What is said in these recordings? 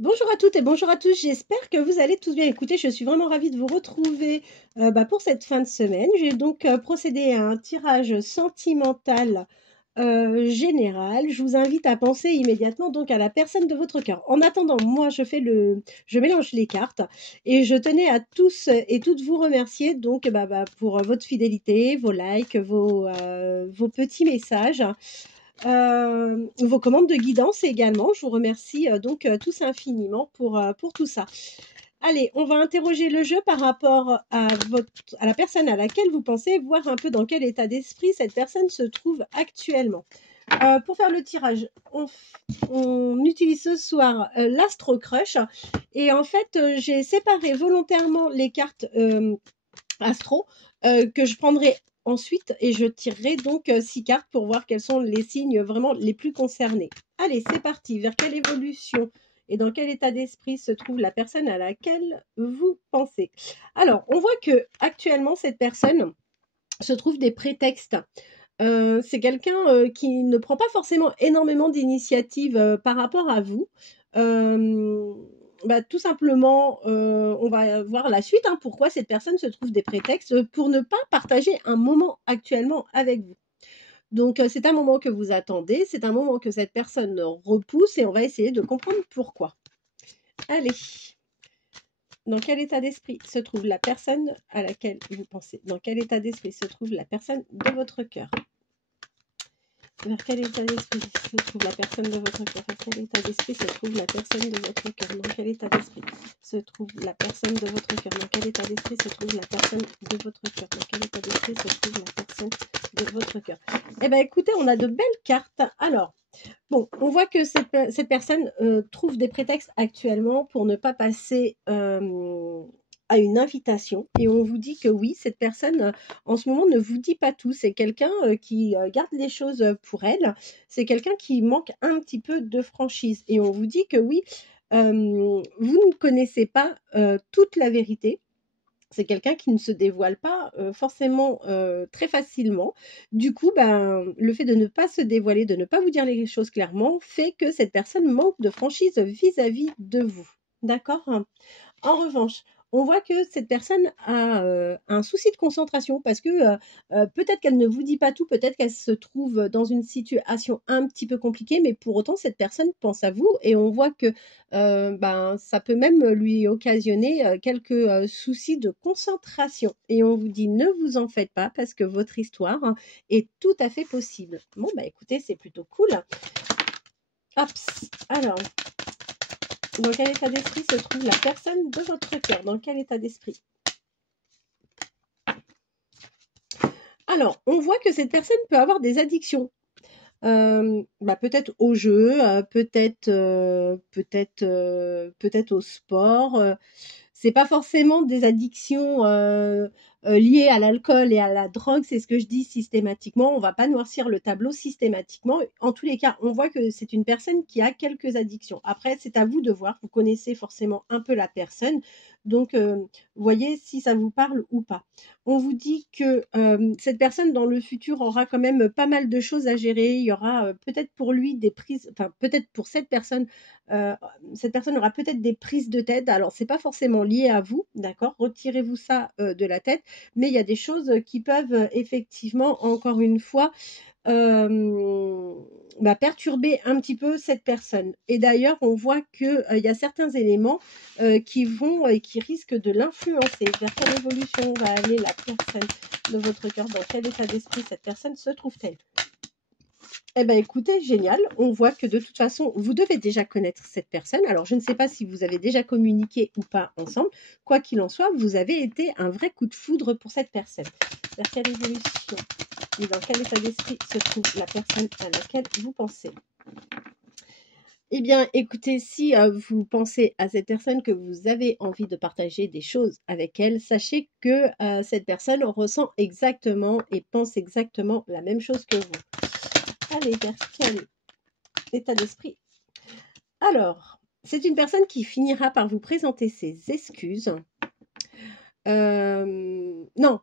Bonjour à toutes et bonjour à tous, j'espère que vous allez tous bien. Écoutez, je suis vraiment ravie de vous retrouver pour cette fin de semaine. J'ai donc procédé à un tirage sentimental général. Je vous invite à penser immédiatement donc à la personne de votre cœur. En attendant, moi je mélange les cartes et je tenais à tous et toutes vous remercier donc pour votre fidélité, vos likes, vos petits messages. Vos commandes de guidance également. Je vous remercie donc tous infiniment pour tout ça. Allez, on va interroger le jeu par rapport à la personne à laquelle vous pensez, voir un peu dans quel état d'esprit cette personne se trouve actuellement. Pour faire le tirage, on utilise ce soir l'Astro Crush. Et en fait, j'ai séparé volontairement les cartes astro que je prendrai ensuite et je tirerai donc 6 cartes pour voir quels sont les signes vraiment les plus concernés. Allez, c'est parti. Vers quelle évolution et dans quel état d'esprit se trouve la personne à laquelle vous pensez? Alors, on voit que actuellement cette personne se trouve des prétextes. C'est quelqu'un qui ne prend pas forcément énormément d'initiatives par rapport à vous. Euh, Tout simplement, on va voir la suite, hein, pourquoi cette personne se trouve des prétextes pour ne pas partager un moment actuellement avec vous. Donc, c'est un moment que vous attendez, c'est un moment que cette personne repousse et on va essayer de comprendre pourquoi. Allez, dans quel état d'esprit se trouve la personne à laquelle vous pensez? Dans quel état d'esprit se trouve la personne de votre cœur? Vers quel état d'esprit se trouve la personne de votre cœur? Vers quel état d'esprit se trouve la personne de votre cœur? Dans quel état d'esprit se trouve la personne de votre cœur? Dans quel état d'esprit se trouve la personne de votre cœur? Dans quel état d'esprit se trouve la personne de votre cœur? Eh bien, écoutez, on a de belles cartes. Alors, bon, on voit que cette personne trouve des prétextes actuellement pour ne pas passer à une invitation. Et on vous dit que oui, cette personne, en ce moment, ne vous dit pas tout. C'est quelqu'un qui garde les choses pour elle. C'est quelqu'un qui manque un petit peu de franchise. Et on vous dit que oui, vous ne connaissez pas toute la vérité. C'est quelqu'un qui ne se dévoile pas forcément très facilement. Du coup, le fait de ne pas se dévoiler, de ne pas vous dire les choses clairement, fait que cette personne manque de franchise vis-à-vis de vous. D'accord? En revanche, on voit que cette personne a un souci de concentration parce que peut-être qu'elle ne vous dit pas tout, peut-être qu'elle se trouve dans une situation un petit peu compliquée, mais pour autant, cette personne pense à vous et on voit que ça peut même lui occasionner quelques soucis de concentration. Et on vous dit ne vous en faites pas parce que votre histoire est tout à fait possible. Bon, bah écoutez, c'est plutôt cool. Hop, alors, dans quel état d'esprit se trouve la personne de votre cœur? Dans quel état d'esprit? Alors, on voit que cette personne peut avoir des addictions. Peut-être au jeu, peut-être au sport. C'est pas forcément des addictions liées à l'alcool et à la drogue, c'est ce que je dis systématiquement. On va pas noircir le tableau systématiquement. En tous les cas, on voit que c'est une personne qui a quelques addictions. Après, c'est à vous de voir. Vous connaissez forcément un peu la personne, donc voyez si ça vous parle ou pas. On vous dit que cette personne dans le futur aura quand même pas mal de choses à gérer. Il y aura peut-être pour lui des prises, enfin peut-être pour cette personne aura peut-être des prises de tête. Alors c'est pas forcément lié à vous, d'accord? Retirez-vous ça de la tête, mais il y a des choses qui peuvent effectivement, encore une fois, euh, perturber un petit peu cette personne. Et d'ailleurs, on voit que il y a certains éléments qui vont et qui risquent de l'influencer. Vers quelle évolution va aller la personne de votre cœur? Dans quel état d'esprit cette personne se trouve-t-elle? Eh bien, écoutez, génial. On voit que de toute façon, vous devez déjà connaître cette personne. Alors, je ne sais pas si vous avez déjà communiqué ou pas ensemble. Quoi qu'il en soit, vous avez été un vrai coup de foudre pour cette personne. Vers quelle évolution et dans quel état d'esprit se trouve la personne à laquelle vous pensez? Eh bien, écoutez, si vous pensez à cette personne que vous avez envie de partager des choses avec elle, sachez que cette personne ressent exactement et pense exactement la même chose que vous. Allez, vers quel état d'esprit? Alors, c'est une personne qui finira par vous présenter ses excuses. Non,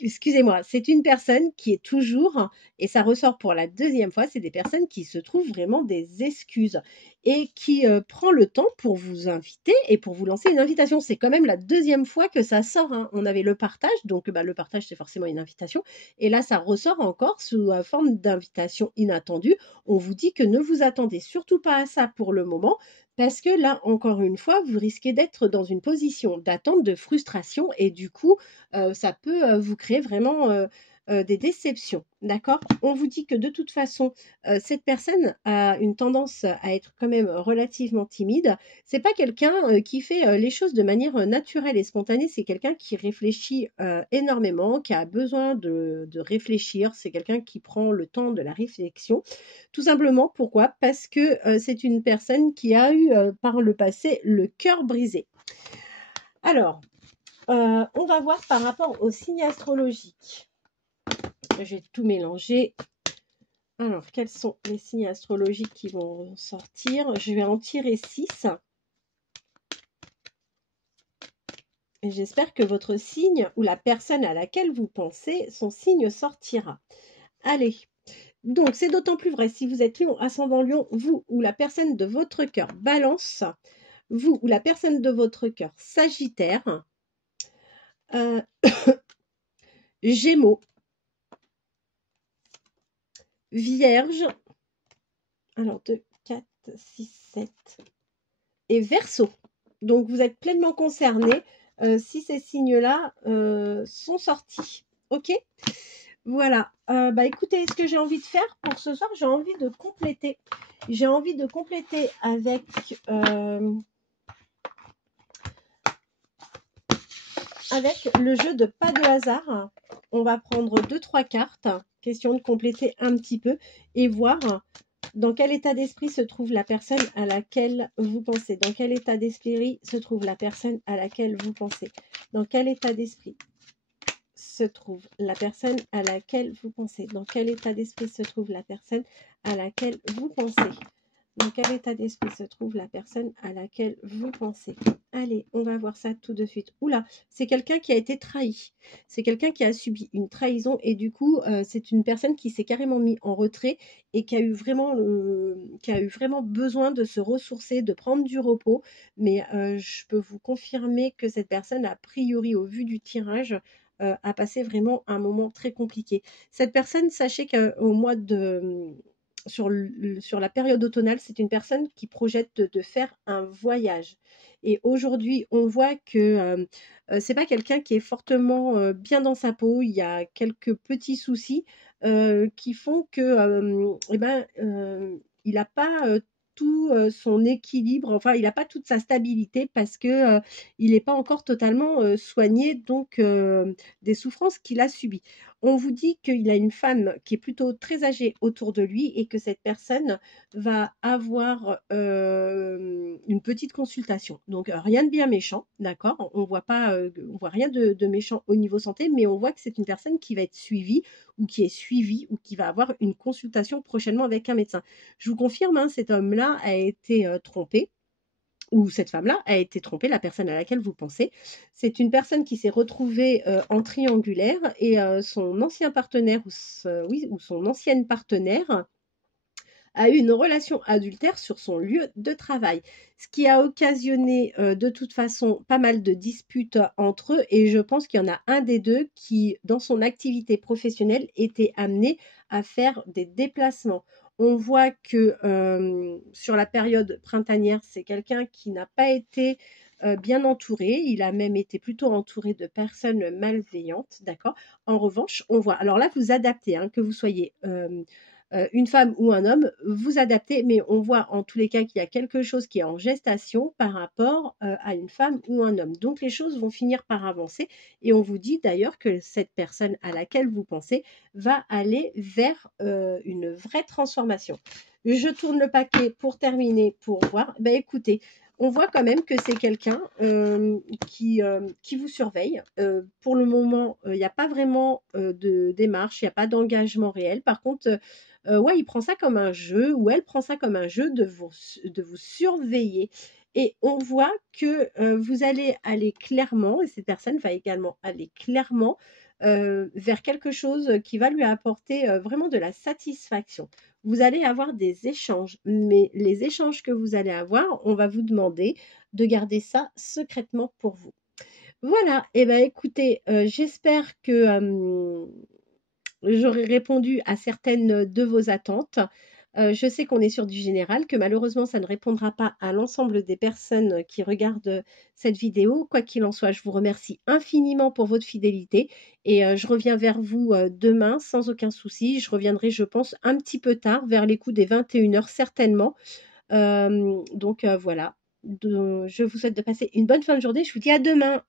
excusez-moi, c'est une personne qui est toujours, et ça ressort pour la deuxième fois, c'est des personnes qui se trouvent vraiment des excuses. et qui prend le temps pour vous inviter et pour vous lancer une invitation. C'est quand même la deuxième fois que ça sort, hein. On avait le partage, donc le partage c'est forcément une invitation, et là ça ressort encore sous la forme d'invitation inattendue. On vous dit que ne vous attendez surtout pas à ça pour le moment, parce que là, encore une fois, vous risquez d'être dans une position d'attente, de frustration, et du coup, ça peut vous créer vraiment des déceptions. D'accord? On vous dit que de toute façon, cette personne a une tendance à être quand même relativement timide. C'est pas quelqu'un qui fait les choses de manière naturelle et spontanée. C'est quelqu'un qui réfléchit énormément, qui a besoin de réfléchir. C'est quelqu'un qui prend le temps de la réflexion. Tout simplement, pourquoi? Parce que c'est une personne qui a eu par le passé le cœur brisé. Alors, on va voir par rapport au signe astrologique. Je vais tout mélanger. Alors, quels sont les signes astrologiques qui vont sortir? Je vais en tirer 6. Et j'espère que votre signe ou la personne à laquelle vous pensez, son signe sortira. Allez. Donc, c'est d'autant plus vrai si vous êtes Lion, ascendant Lion, vous ou la personne de votre cœur Balance, vous ou la personne de votre cœur Sagittaire, Gémeaux, Vierge, alors 2, 4, 6, 7, et Verseau. Donc, vous êtes pleinement concernés si ces signes-là sont sortis. OK? Voilà. Écoutez, ce que j'ai envie de faire pour ce soir, j'ai envie de compléter. J'ai envie de compléter avec le jeu de pas de hasard. On va prendre 2-3 cartes. Question de compléter un petit peu et voir dans quel état d'esprit se trouve la personne à laquelle vous pensez. Dans quel état d'esprit se trouve la personne à laquelle vous pensez. Dans quel état d'esprit se trouve la personne à laquelle vous pensez. Dans quel état d'esprit se trouve la personne à laquelle vous pensez. Dans quel état d'esprit se trouve la personne à laquelle vous pensez. Allez, on va voir ça tout de suite. Oula, c'est quelqu'un qui a été trahi. C'est quelqu'un qui a subi une trahison et du coup, c'est une personne qui s'est carrément mis en retrait et qui a eu vraiment besoin de se ressourcer, de prendre du repos. Mais je peux vous confirmer que cette personne, a priori, au vu du tirage, a passé vraiment un moment très compliqué. Cette personne, sachez qu'au mois de... Sur la période automnale, c'est une personne qui projette de faire un voyage. Et aujourd'hui, on voit que c'est pas quelqu'un qui est fortement bien dans sa peau. Il y a quelques petits soucis qui font que il n'a pas tout son équilibre, enfin il n'a pas toute sa stabilité parce que il n'est pas encore totalement soigné donc des souffrances qu'il a subies. On vous dit qu'il a une femme qui est plutôt très âgée autour de lui et que cette personne va avoir une petite consultation. Donc rien de bien méchant, d'accord? On voit pas, on voit rien de méchant au niveau santé, mais on voit que c'est une personne qui va être suivie ou qui est suivie ou qui va avoir une consultation prochainement avec un médecin. Je vous confirme, hein, cet homme-là a été trompé ou cette femme-là a été trompée, la personne à laquelle vous pensez. C'est une personne qui s'est retrouvée en triangulaire et son ancien partenaire ou son ancienne partenaire a eu une relation adultère sur son lieu de travail, ce qui a occasionné de toute façon pas mal de disputes entre eux et je pense qu'il y en a un des deux qui, dans son activité professionnelle, était amené à faire des déplacements. On voit que sur la période printanière, c'est quelqu'un qui n'a pas été bien entouré, il a même été plutôt entouré de personnes malveillantes, d'accord. En revanche, on voit, alors là, vous adaptez, hein, que vous soyez une femme ou un homme, vous adaptez, mais on voit en tous les cas qu'il y a quelque chose qui est en gestation par rapport à une femme ou un homme. Donc les choses vont finir par avancer et on vous dit d'ailleurs que cette personne à laquelle vous pensez va aller vers une vraie transformation. Je tourne le paquet pour terminer, pour voir. Ben écoutez, on voit quand même que c'est quelqu'un qui vous surveille. Pour le moment, il n'y a pas vraiment de démarche, il n'y a pas d'engagement réel. Par contre, ouais, il prend ça comme un jeu, ou elle prend ça comme un jeu de vous surveiller. Et on voit que vous allez aller clairement, et cette personne va également aller clairement vers quelque chose qui va lui apporter vraiment de la satisfaction. vous allez avoir des échanges. Mais les échanges que vous allez avoir, on va vous demander de garder ça secrètement pour vous. Voilà, et ben écoutez, j'espère que j'aurai répondu à certaines de vos attentes. Je sais qu'on est sur du général, que malheureusement ça ne répondra pas à l'ensemble des personnes qui regardent cette vidéo. Quoi qu'il en soit, je vous remercie infiniment pour votre fidélité et je reviens vers vous demain sans aucun souci. Je reviendrai, je pense, un petit peu tard, vers les coups des 21 heures certainement. Donc voilà. Je vous souhaite de passer une bonne fin de journée. Je vous dis à demain.